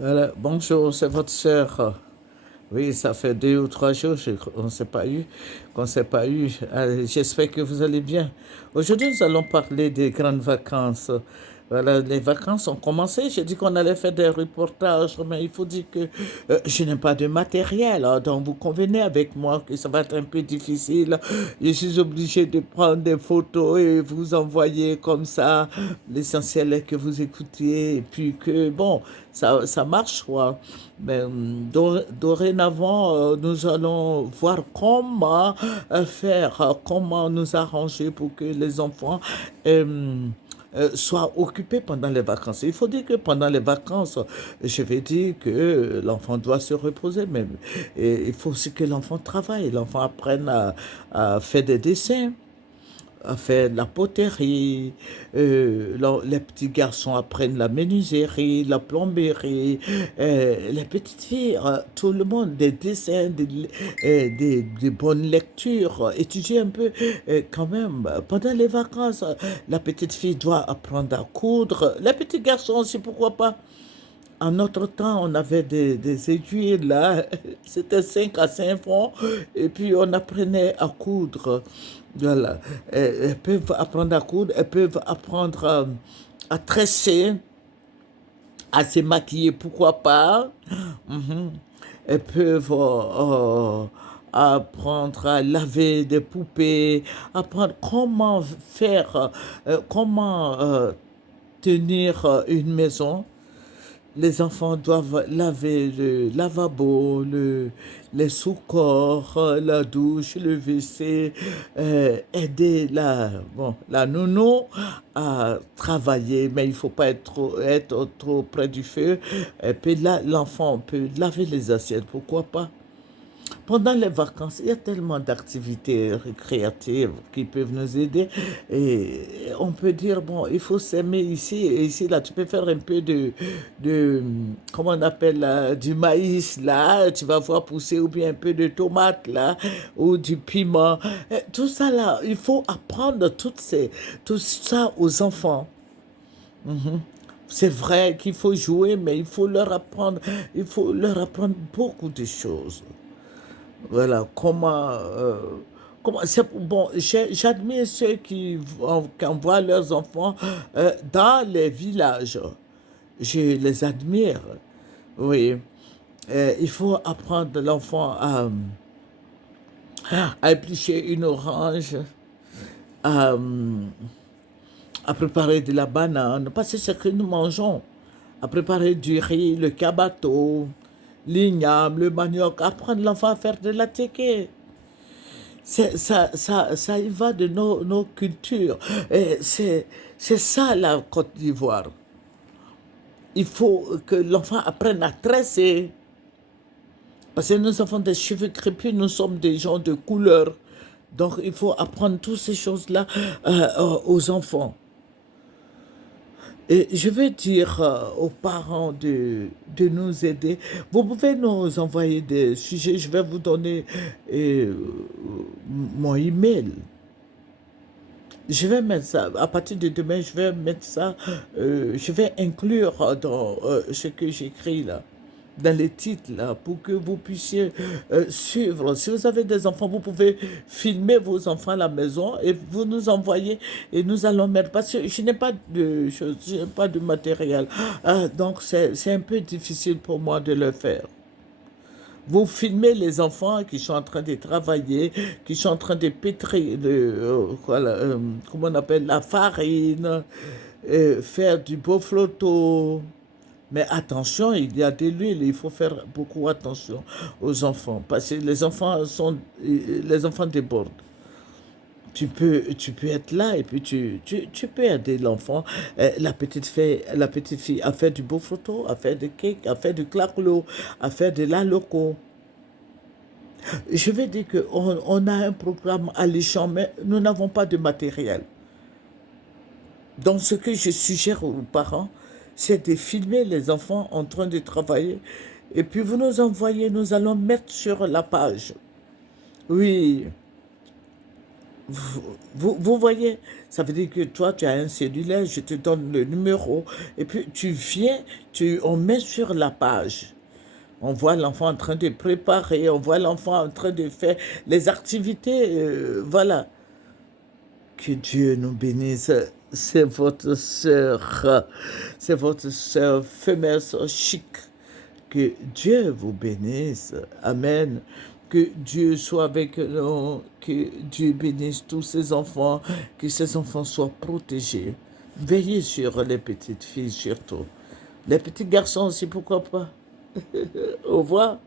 Voilà. Bonjour, c'est votre sœur. Oui, ça fait 2 ou 3 jours qu'on ne s'est pas eu. J'espère que vous allez bien. Aujourd'hui, nous allons parler des grandes vacances. Voilà, les vacances ont commencé. J'ai dit qu'on allait faire des reportages, mais il faut dire que je n'ai pas de matériel. Hein, donc, vous convenez avec moi que ça va être un peu difficile. Je suis obligé de prendre des photos et vous envoyer comme ça. L'essentiel est que vous écoutiez et puis que, bon, ça marche, quoi. Mais dorénavant, nous allons voir comment faire, comment nous arranger pour que les enfants soient occupés pendant les vacances. Il faut dire que pendant les vacances, je vais dire que l'enfant doit se reposer, mais il faut aussi que l'enfant travaille, l'enfant apprenne à faire des dessins, à faire de la poterie, les petits garçons apprennent la menuiserie, la plomberie, les petites filles, tout le monde, des dessins, des bonnes lectures, étudier un peu quand même. Pendant les vacances, la petite fille doit apprendre à coudre, les petits garçons aussi, pourquoi pas. En notre temps, on avait des aiguilles là, c'était 5 à 5 francs, et puis on apprenait à coudre. Voilà. Elles peuvent apprendre à coudre, elles peuvent apprendre à tresser, à se maquiller, pourquoi pas. Mhm. Elles peuvent apprendre à laver des poupées, apprendre comment faire, comment tenir une maison. Les enfants doivent laver le lavabo, les sous-corps, la douche, le WC, aider la nounou à travailler, mais il ne faut pas être trop près du feu. Et puis là, l'enfant peut laver les assiettes, pourquoi pas? Pendant les vacances, il y a tellement d'activités récréatives qui peuvent nous aider. Et on peut dire, bon, il faut s'aimer ici et ici, là. Tu peux faire un peu de comment on appelle, là, du maïs, là. Tu vas voir pousser, ou bien un peu de tomate, là, ou du piment. Tout ça, là, il faut apprendre tout ça aux enfants. C'est vrai qu'il faut jouer, mais il faut leur apprendre beaucoup de choses. Voilà, bon, j'admire ceux qui envoient leurs enfants dans les villages. Je les admire. Oui. Il faut apprendre l'enfant à éplucher une orange, à, à préparer de la banane, parce que c'est ce que nous mangeons. À préparer du riz, le cabato, l'igname, le manioc, apprendre l'enfant à faire de la téké. Ça y va de nos cultures. C'est ça la Côte d'Ivoire. Il faut que l'enfant apprenne à tresser. Parce que nous avons des cheveux crépus, nous sommes des gens de couleur. Donc il faut apprendre toutes ces choses-là aux enfants. Et je veux dire aux parents de nous aider. Vous pouvez nous envoyer des sujets. Je vais vous donner euh, mon email. Je vais mettre ça, à partir de demain, je vais mettre ça, je vais inclure dans ce que j'écris là, dans les titres là, pour que vous puissiez suivre. Si vous avez des enfants, vous pouvez filmer vos enfants à la maison et vous nous envoyez et nous allons mettre, parce que je n'ai pas de choses, je n'ai pas de matériel. Donc c'est un peu difficile pour moi de le faire. Vous filmez les enfants qui sont en train de travailler, qui sont en train de pétrir, voilà, comment on appelle, la farine, faire du beau flotto. Mais attention, il y a de l'huile, il faut faire beaucoup attention aux enfants, parce que les enfants débordent. Tu peux être là et puis tu peux aider l'enfant, la petite fille à faire du beau photo, à faire des cakes, à faire du clacolo, à faire de la loco. Je vais dire qu'on a un programme alléchant, mais nous n'avons pas de matériel. Donc, ce que je suggère aux parents, c'est de filmer les enfants en train de travailler. Et puis, vous nous envoyez, nous allons mettre sur la page. Oui, Vous voyez, ça veut dire que toi, tu as un cellulaire, je te donne le numéro, et puis tu viens, on met sur la page. On voit l'enfant en train de préparer, on voit l'enfant en train de faire les activités, voilà. Que Dieu nous bénisse. C'est votre sœur femelle, sœur chic. Que Dieu vous bénisse. Amen. Que Dieu soit avec nous. Que Dieu bénisse tous ses enfants. Que ces enfants soient protégés. Veillez sur les petites filles surtout. Les petits garçons aussi, pourquoi pas. Au revoir.